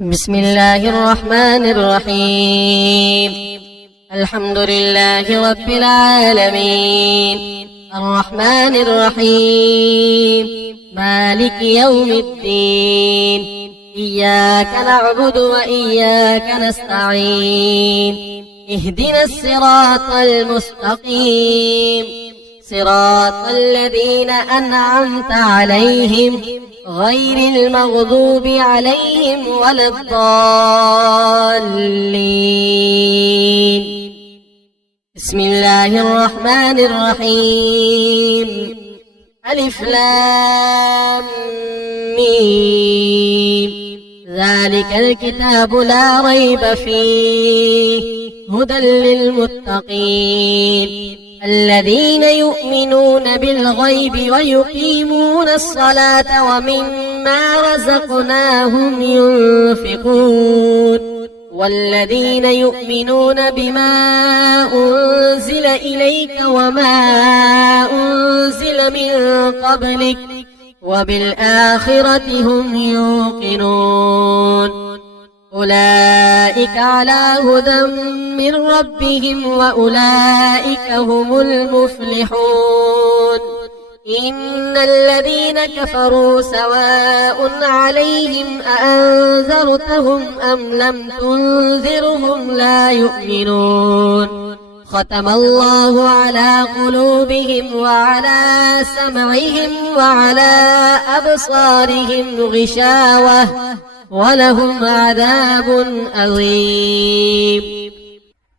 بسم الله الرحمن الرحيم. الحمد لله رب العالمين، الرحمن الرحيم، مالك يوم الدين. إياك نعبد وإياك نستعين. اهدنا الصراط المستقيم، صراط الذين أنعمت عليهم غير المغضوب عليهم ولا الضالين. بسم الله الرحمن الرحيم. ألف لام ميم. ذلك الكتاب لا ريب فيه هدى للمتقين الذين يؤمنون بالغيب ويقيمون الصلاة ومما رزقناهم ينفقون والذين يؤمنون بما أنزل إليك وما أنزل من قبلك وبالآخرة هم يوقنون أولئك على هدى من ربهم وأولئك هم المفلحون. إن الذين كفروا سواء عليهم أأنذرتهم أم لم تنذرهم لا يؤمنون. ختم الله على قلوبهم وعلى سمعهم وعلى أبصارهم غشاوة ولهم عذاب عظيم.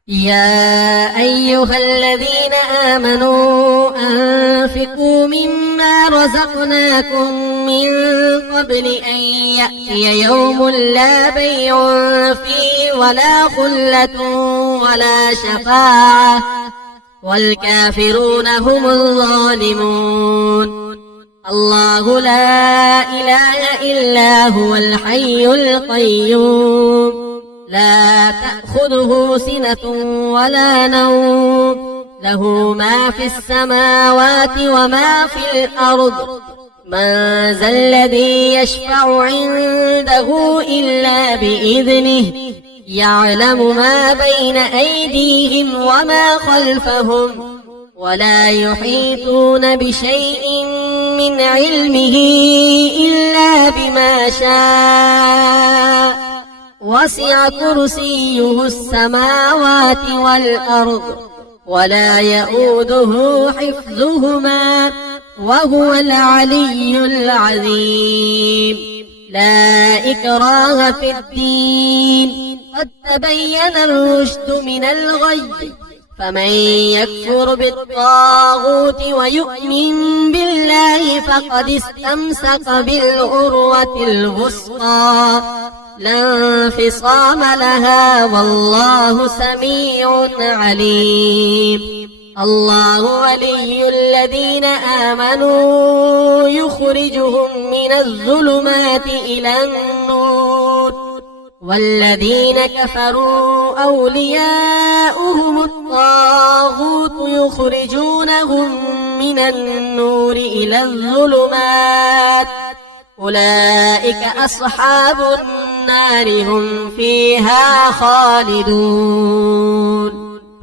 يا أيها الذين آمنوا أنفقوا مما رزقناكم من قبل أن يأتي يوم لا بيع فيه ولا خلة ولا شفاعة والكافرون هم الظالمون. الله لا إله إلا هو الحي القيوم لا تأخذه سنة ولا نوم له ما في السماوات وما في الأرض. من ذا الذي يشفع عنده إلا بإذنه يعلم ما بين أيديهم وما خلفهم ولا يحيطون بشيء من علمه إلا بما شاء وسع كرسيه السماوات والأرض ولا يؤوده حفظهما وهو العلي العظيم. لا إكراه في الدين قد تبين الرشد من الغي فمن يكفر بالطاغوت ويؤمن بالله فقد استمسك بالعروة الوثقى لا انفصام لها والله سميع عليم. الله ولي الذين آمنوا يخرجهم من الظلمات إلى النور والذين كفروا أولياؤهم الطاغوت يخرجونهم من النور إلى الظلمات أولئك أصحاب النار هم فيها خالدون.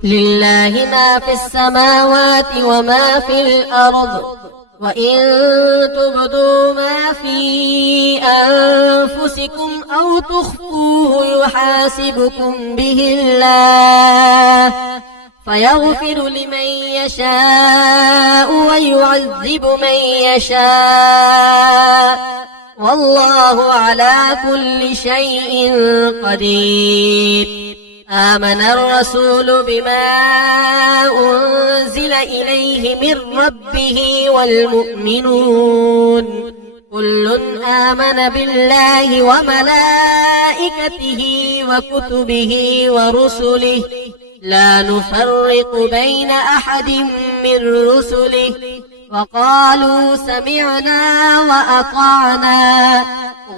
لله ما في السماوات وما في الأرض وإن تبدوا ما في أنفسكم أو تخفوه يحاسبكم به الله فيغفر لمن يشاء ويعذب من يشاء والله على كل شيء قدير. آمن الرسول بما أنزل إليه من ربه والمؤمنون كل آمن بالله وملائكته وكتبه ورسله لا نفرق بين أحد من رسله وقالوا سمعنا وأطعنا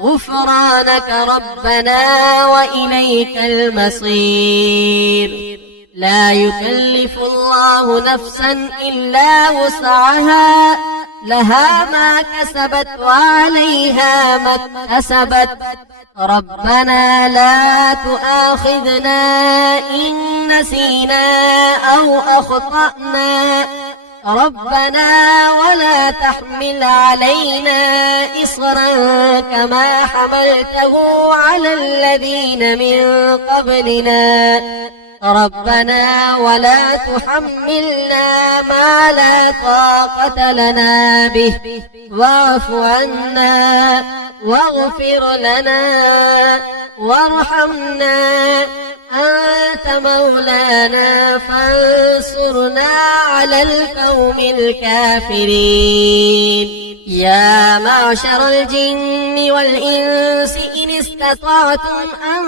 غفرانك ربنا وإليك المصير. لا يكلف الله نفسا إلا وسعها لها ما كسبت وعليها ما اكتسبت ربنا لا تؤاخذنا إن نسينا أو أخطأنا ربنا ولا تحمل علينا إصرا كما حملته على الذين من قبلنا ربنا ولا تحملنا ما لا طاقة لنا به واعف عنا واغفر لنا وارحمنا أنت مولانا فانصرنا على القوم الكافرين يا معشر الجن والإنس إن استطعتم أن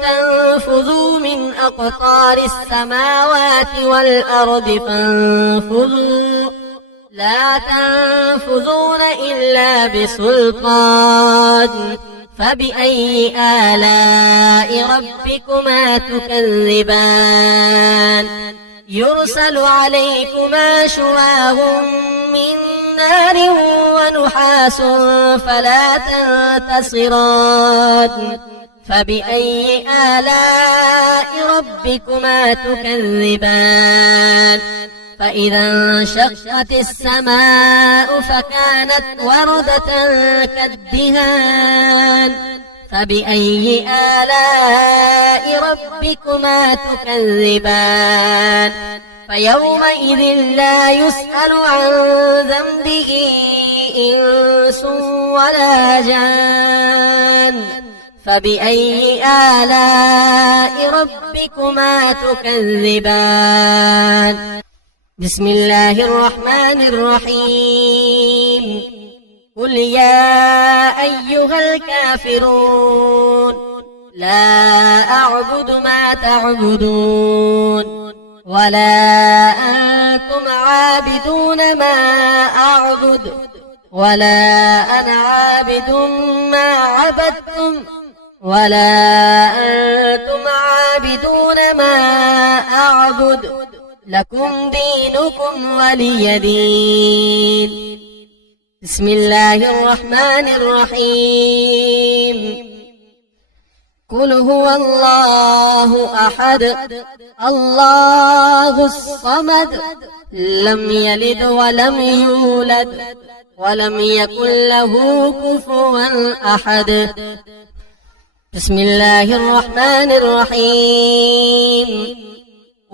تنفذوا من أقطار السماوات والأرض فانفذوا لا تنفذون إلا بسلطان فبأي آلاء ربكما تكذبان يرسل عليكما شواظ من نار ونحاس فلا تنتصران فبأي آلاء ربكما تكذبان فإذا انشقت السماء فكانت وردة كالدهان فبأي آلاء ربكما تكذبان فيومئذ لا يسأل عن ذنبه إنس ولا جان فبأي آلاء ربكما تكذبان بسم الله الرحمن الرحيم قل يا أيها الكافرون لا أعبد ما تعبدون ولا أنتم عابدون ما أعبد ولا أنا عابد ما عبدتم ولا أنتم عابدون ما أعبد لكم دينكم ولي دين بسم الله الرحمن الرحيم قل هو الله أحد الله الصمد لم يلد ولم يولد ولم يكن له كفوا أحد بسم الله الرحمن الرحيم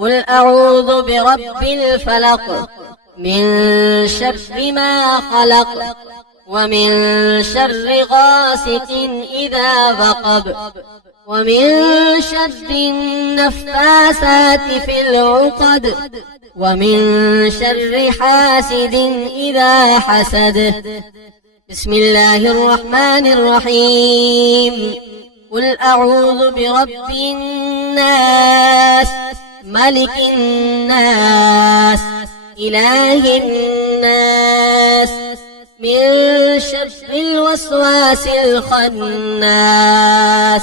قل أعوذ برب الفلق من شر ما خلق ومن شر غاسق إذا وقب ومن شر النفاثات في العقد ومن شر حاسد إذا حسد بسم الله الرحمن الرحيم قل أعوذ برب الناس ملك الناس إله الناس من شر الوسواس الخناس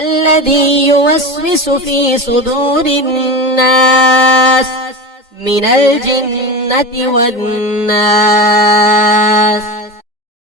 الذي يوسوس في صدور الناس من الجنة والناس